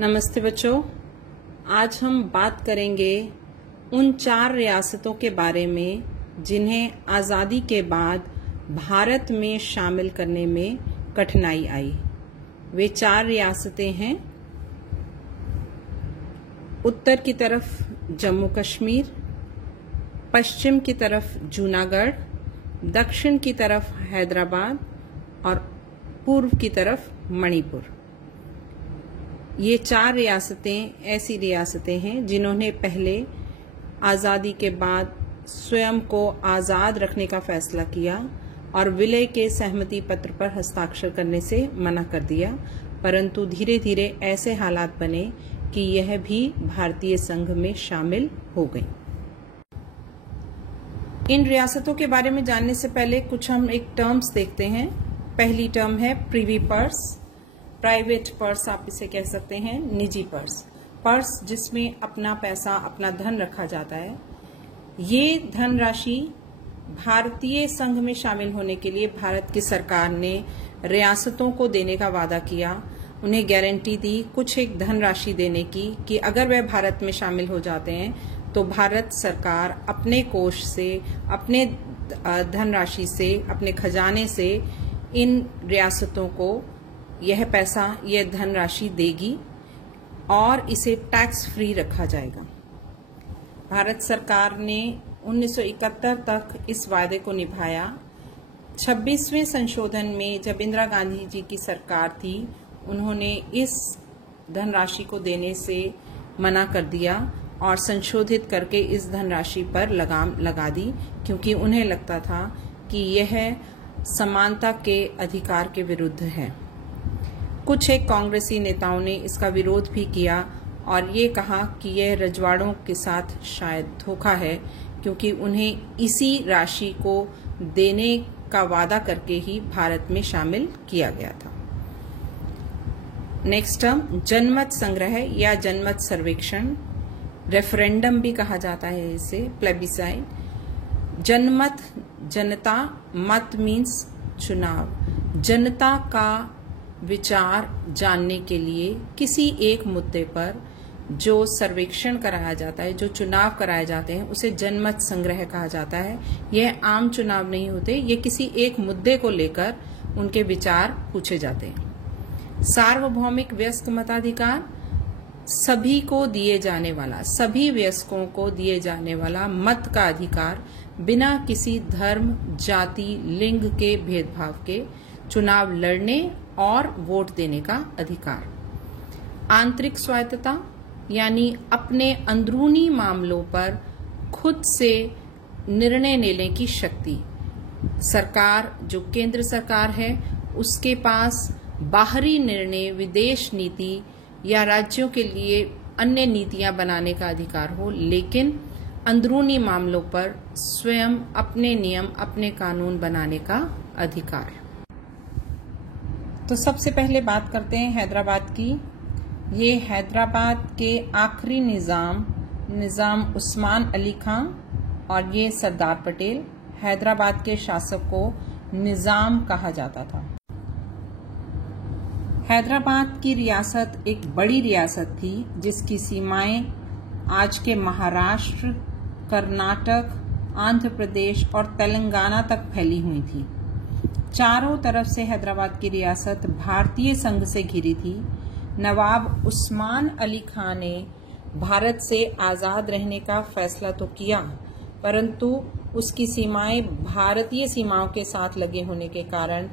नमस्ते बच्चों, आज हम बात करेंगे उन 4 रियासतों के बारे में जिन्हें आज़ादी के बाद भारत में शामिल करने में कठिनाई आई। वे 4 रियासतें हैं। उत्तर की तरफ जम्मू कश्मीर, पश्चिम की तरफ जूनागढ़, दक्षिण की तरफ हैदराबाद और पूर्व की तरफ मणिपुर। ये 4 रियासतें ऐसी रियासतें हैं जिन्होंने पहले आज़ादी के बाद स्वयं को आज़ाद रखने का फैसला किया और विलय के सहमति पत्र पर हस्ताक्षर करने से मना कर दिया, परंतु धीरे धीरे ऐसे हालात बने कि यह भी भारतीय संघ में शामिल हो गई। इन रियासतों के बारे में जानने से पहले कुछ हम एक टर्म्स देखते हैं। पहली टर्म है प्रिवी पर्स। प्राइवेट पर्स आप इसे कह सकते हैं, निजी पर्स। पर्स जिसमें अपना पैसा, अपना धन रखा जाता है। ये धनराशि भारतीय संघ में शामिल होने के लिए भारत की सरकार ने रियासतों को देने का वादा किया, उन्हें गारंटी दी कुछ एक धनराशि देने की कि अगर वह भारत में शामिल हो जाते हैं तो भारत सरकार अपने कोष से, अपने धनराशि से, अपने खजाने से इन रियासतों को यह पैसा, यह धनराशि देगी और इसे टैक्स फ्री रखा जाएगा। भारत सरकार ने 1971 तक इस वादे को निभाया। 26वें संशोधन में जब इंदिरा गांधी जी की सरकार थी, उन्होंने इस धनराशि को देने से मना कर दिया और संशोधित करके इस धनराशि पर लगाम लगा दी, क्योंकि उन्हें लगता था कि यह समानता के अधिकार के विरुद्ध है। कुछ एक कांग्रेसी नेताओं ने इसका विरोध भी किया और ये कहा कि यह रजवाड़ों के साथ शायद धोखा है, क्योंकि उन्हें इसी राशि को देने का वादा करके ही भारत में शामिल किया गया था। नेक्स्ट टर्म जनमत संग्रह या जनमत सर्वेक्षण, रेफरेंडम भी कहा जाता है इसे, प्लेबिसाइड। जनमत, जनता, मत मीन्स चुनाव। जनता का विचार जानने के लिए किसी एक मुद्दे पर जो सर्वेक्षण कराया जाता है, जो चुनाव कराए जाते हैं, उसे जनमत संग्रह कहा जाता है। यह आम चुनाव नहीं होते, ये किसी एक मुद्दे को लेकर उनके विचार पूछे जाते हैं। सार्वभौमिक वयस्क मताधिकार, सभी को दिए जाने वाला, सभी वयस्कों को दिए जाने वाला मत का अधिकार, बिना किसी धर्म, जाति, लिंग के भेदभाव के चुनाव लड़ने और वोट देने का अधिकार। आंतरिक स्वायत्तता यानी अपने अंदरूनी मामलों पर खुद से निर्णय लेने की शक्ति। सरकार, जो केंद्र सरकार है, उसके पास बाहरी निर्णय, विदेश नीति या राज्यों के लिए अन्य नीतियां बनाने का अधिकार हो, लेकिन अंदरूनी मामलों पर स्वयं अपने नियम, अपने कानून बनाने का अधिकार। तो सबसे पहले बात करते हैं हैदराबाद की। ये हैदराबाद के आखिरी निज़ाम उस्मान अली खां और ये सरदार पटेल, हैदराबाद के शासक को निज़ाम कहा जाता था। हैदराबाद की रियासत एक बड़ी रियासत थी जिसकी सीमाएं आज के महाराष्ट्र, कर्नाटक, आंध्र प्रदेश और तेलंगाना तक फैली हुई थी। चारों तरफ से हैदराबाद की रियासत भारतीय संघ से घिरी थी। नवाब उस्मान अली खां ने भारत से आज़ाद रहने का फैसला तो किया, परंतु उसकी सीमाएं भारतीय सीमाओं के साथ लगे होने के कारण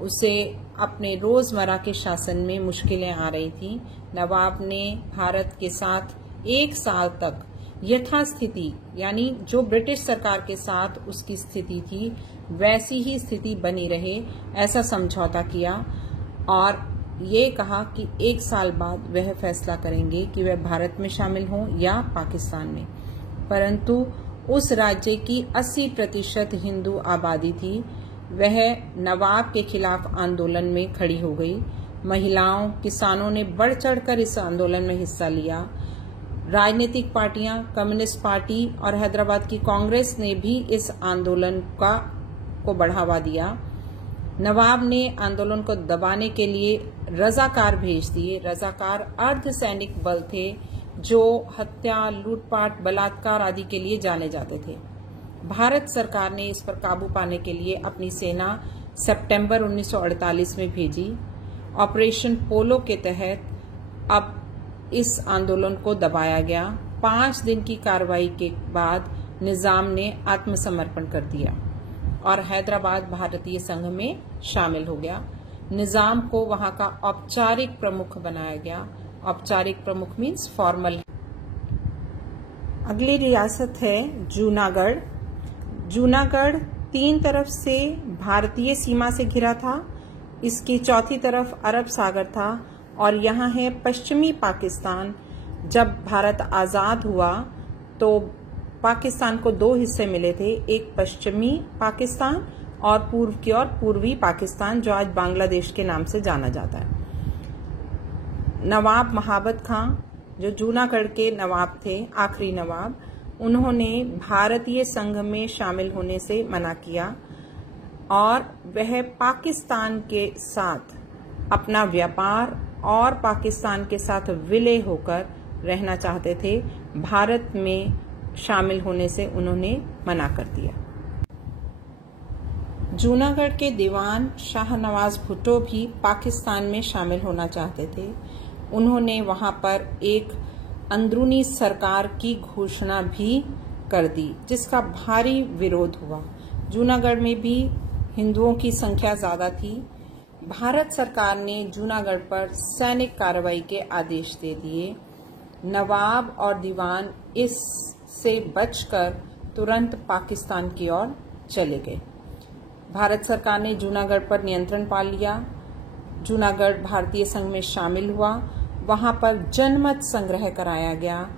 उसे अपने रोजमर्रा के शासन में मुश्किलें आ रही थी। नवाब ने भारत के साथ 1 साल तक यथास्थिति, यानी जो ब्रिटिश सरकार के साथ उसकी स्थिति थी वैसी ही स्थिति बनी रहे, ऐसा समझौता किया और ये कहा कि 1 साल बाद वह फैसला करेंगे कि वह भारत में शामिल हों या पाकिस्तान में। परंतु उस राज्य की 80% हिंदू आबादी थी, वह नवाब के खिलाफ आंदोलन में खड़ी हो गई। महिलाओं, किसानों ने बढ़ चढ़कर इस आंदोलन में हिस्सा लिया। राजनीतिक पार्टियां, कम्युनिस्ट पार्टी और हैदराबाद की कांग्रेस ने भी इस आंदोलन को बढ़ावा दिया नवाब ने आंदोलन को दबाने के लिए रजाकार भेज दिए। रजाकार अर्धसैनिक बल थे जो हत्या, लूटपाट, बलात्कार आदि के लिए जाने जाते थे। भारत सरकार ने इस पर काबू पाने के लिए अपनी सेना सितंबर 1948 में भेजी। ऑपरेशन पोलो के तहत अब इस आंदोलन को दबाया गया। 5 दिन की कार्रवाई के बाद निजाम ने आत्मसमर्पण कर दिया और हैदराबाद भारतीय संघ में शामिल हो गया। निजाम को वहां का औपचारिक प्रमुख बनाया गया। औपचारिक प्रमुख मीन्स फॉर्मल। अगली रियासत है जूनागढ़। जूनागढ़ 3 तरफ से भारतीय सीमा से घिरा था। इसकी चौथी तरफ अरब सागर था और यहाँ है पश्चिमी पाकिस्तान। जब भारत आजाद हुआ तो पाकिस्तान को 2 हिस्से मिले थे, एक पश्चिमी पाकिस्तान और पूर्व की ओर पूर्वी पाकिस्तान, जो आज बांग्लादेश के नाम से जाना जाता है। नवाब महाबत खां, जो जूनागढ़ के नवाब थे, आखिरी नवाब, उन्होंने भारतीय संघ में शामिल होने से मना किया और वह पाकिस्तान के साथ अपना व्यापार और पाकिस्तान के साथ विलय होकर रहना चाहते थे। भारत में शामिल होने से उन्होंने मना कर दिया। जूनागढ़ के दीवान शाहनवाज भुट्टो भी पाकिस्तान में शामिल होना चाहते थे। उन्होंने वहां पर एक अंदरूनी सरकार की घोषणा भी कर दी, जिसका भारी विरोध हुआ। जूनागढ़ में भी हिंदुओं की संख्या ज्यादा थी। भारत सरकार ने जूनागढ़ पर सैनिक कार्रवाई के आदेश दे दिए। नवाब और दीवान इससे बचकर तुरंत पाकिस्तान की ओर चले गए। भारत सरकार ने जूनागढ़ पर नियंत्रण पा लिया। जूनागढ़ भारतीय संघ में शामिल हुआ। वहां पर जनमत संग्रह कराया गया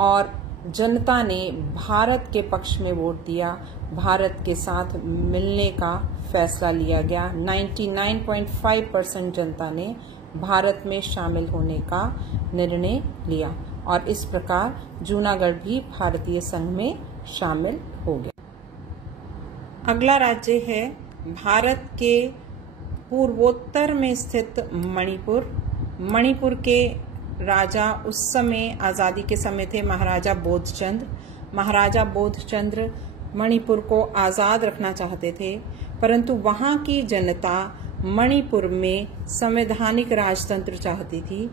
और जनता ने भारत के पक्ष में वोट दिया। भारत के साथ मिलने का फैसला लिया गया। 99.5% जनता ने भारत में शामिल होने का निर्णय लिया और इस प्रकार जूनागढ़ भी भारतीय संघ में शामिल हो गया। अगला राज्य है भारत के पूर्वोत्तर में स्थित मणिपुर। मणिपुर के राजा उस समय आजादी के समय थे महाराजा बोधचंद्र। महाराजा बोधचंद्र मणिपुर को आजाद रखना चाहते थे, परंतु वहां की जनता मणिपुर में संवैधानिक राजतंत्र चाहती थी।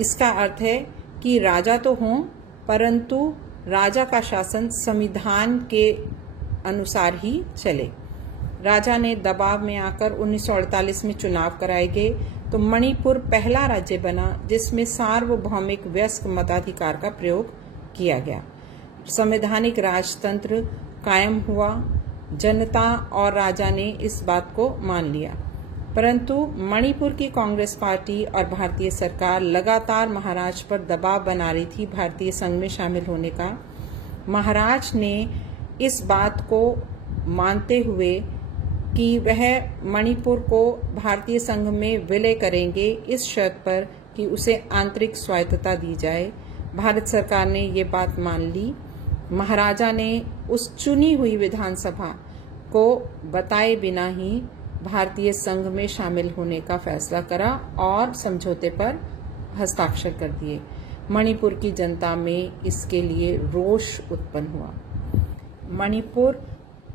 इसका अर्थ है कि राजा तो हों, परंतु राजा का शासन संविधान के अनुसार ही चले। राजा ने दबाव में आकर 1948 में चुनाव कराए गए तो मणिपुर पहला राज्य बना जिसमें सार्वभौमिक वयस्क मताधिकार का प्रयोग किया गया। संवैधानिक राजतंत्र कायम हुआ। जनता और राजा ने इस बात को मान लिया, परंतु मणिपुर की कांग्रेस पार्टी और भारतीय सरकार लगातार महाराज पर दबाव बना रही थी भारतीय संघ में शामिल होने का। महाराज ने इस बात को मानते हुए कि वह मणिपुर को भारतीय संघ में विलय करेंगे इस शर्त पर कि उसे आंतरिक स्वायत्तता दी जाए। भारत सरकार ने ये बात मान ली। महाराजा ने उस चुनी हुई विधानसभा को बताए बिना ही भारतीय संघ में शामिल होने का फैसला करा और समझौते पर हस्ताक्षर कर दिए। मणिपुर की जनता में इसके लिए रोष उत्पन्न हुआ। मणिपुर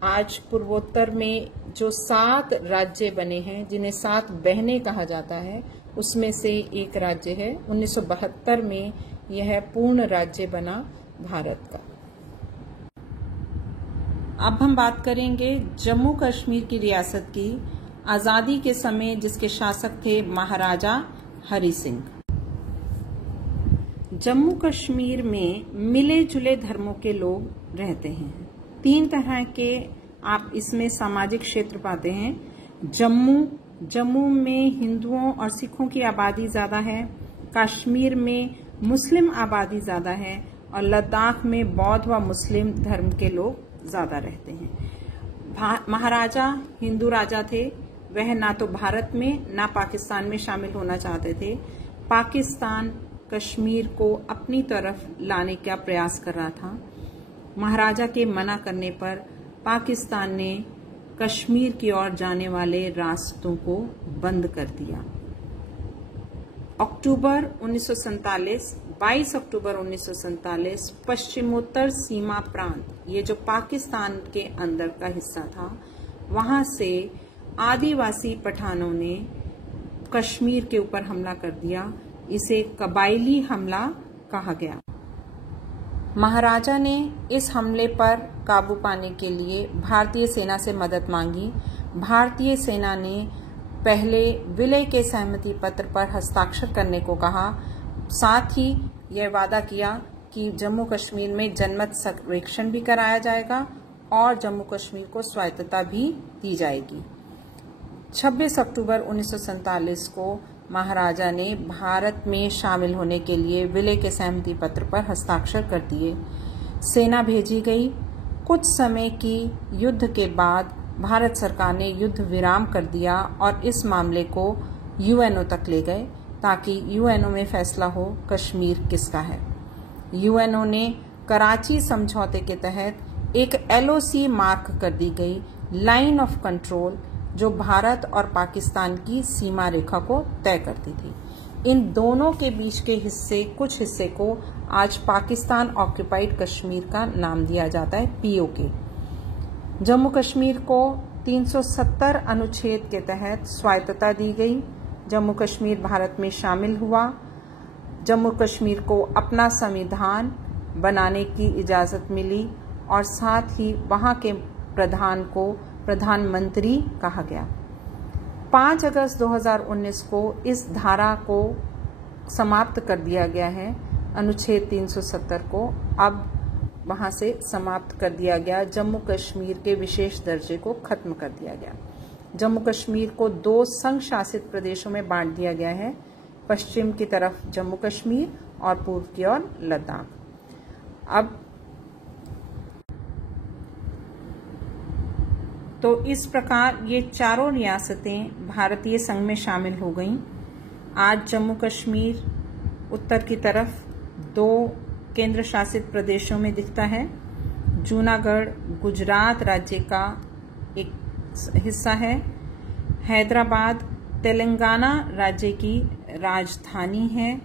आज पूर्वोत्तर में जो 7 राज्य बने हैं, जिन्हें 7 बहनें कहा जाता है, उसमें से एक राज्य है। 1972 में यह पूर्ण राज्य बना भारत का। अब हम बात करेंगे जम्मू कश्मीर की रियासत की। आजादी के समय जिसके शासक थे महाराजा हरि सिंह। जम्मू कश्मीर में मिले जुले धर्मों के लोग रहते हैं। 3 तरह के आप इसमें सामाजिक क्षेत्र पाते हैं। जम्मू में हिंदुओं और सिखों की आबादी ज्यादा है। कश्मीर में मुस्लिम आबादी ज्यादा है और लद्दाख में बौद्ध व मुस्लिम धर्म के लोग ज्यादा रहते हैं। महाराजा हिंदू राजा थे। वह ना तो भारत में ना पाकिस्तान में शामिल होना चाहते थे। पाकिस्तान कश्मीर को अपनी तरफ लाने का प्रयास कर रहा था। महाराजा के मना करने पर पाकिस्तान ने कश्मीर की ओर जाने वाले रास्तों को बंद कर दिया। 22 अक्टूबर 1947 पश्चिमोत्तर सीमा प्रांत, ये जो पाकिस्तान के अंदर का हिस्सा था, वहां से आदिवासी पठानों ने कश्मीर के ऊपर हमला कर दिया। इसे कबायली हमला कहा गया। महाराजा ने इस हमले पर काबू पाने के लिए भारतीय सेना से मदद मांगी। भारतीय सेना ने पहले विलय के सहमति पत्र पर हस्ताक्षर करने को कहा, साथ ही यह वादा किया कि जम्मू कश्मीर में जनमत सर्वेक्षण भी कराया जाएगा और जम्मू कश्मीर को स्वायत्तता भी दी जाएगी। 26 अक्टूबर 1947 को महाराजा ने भारत में शामिल होने के लिए विलय के सहमति पत्र पर हस्ताक्षर कर दिए। सेना भेजी गई। कुछ समय की युद्ध के बाद भारत सरकार ने युद्ध विराम कर दिया और इस मामले को यूएनओ तक ले गए ताकि यूएनओ में फैसला हो कश्मीर किसका है। यूएनओ ने कराची समझौते के तहत एक एलओसी मार्क कर दी गई, लाइन ऑफ कंट्रोल, जो भारत और पाकिस्तान की सीमा रेखा को तय करती थी। इन दोनों के बीच के कुछ हिस्से को आज पाकिस्तान ऑक्यूपाइड कश्मीर का नाम दिया जाता है, पीओके। जम्मू कश्मीर को 370 अनुच्छेद के तहत स्वायत्तता दी गई। जम्मू कश्मीर भारत में शामिल हुआ। जम्मू कश्मीर को अपना संविधान बनाने की इजाजत मिली और साथ ही वहां के प्रधान को प्रधानमंत्री कहा गया। 5 अगस्त 2019 को इस धारा को समाप्त कर दिया गया है। अनुच्छेद 370 को अब वहां से समाप्त कर दिया गया। जम्मू कश्मीर के विशेष दर्जे को खत्म कर दिया गया। जम्मू कश्मीर को 2 संघ शासित प्रदेशों में बांट दिया गया है, पश्चिम की तरफ जम्मू कश्मीर और पूर्व की ओर लद्दाख। अब तो इस प्रकार ये चारों रियासतें भारतीय संघ में शामिल हो गईं। आज जम्मू कश्मीर उत्तर की तरफ 2 केंद्र शासित प्रदेशों में दिखता है। जूनागढ़ गुजरात राज्य का एक हिस्सा है। हैदराबाद तेलंगाना राज्य की राजधानी है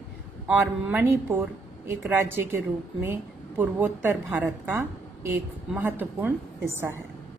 और मणिपुर एक राज्य के रूप में पूर्वोत्तर भारत का एक महत्वपूर्ण हिस्सा है।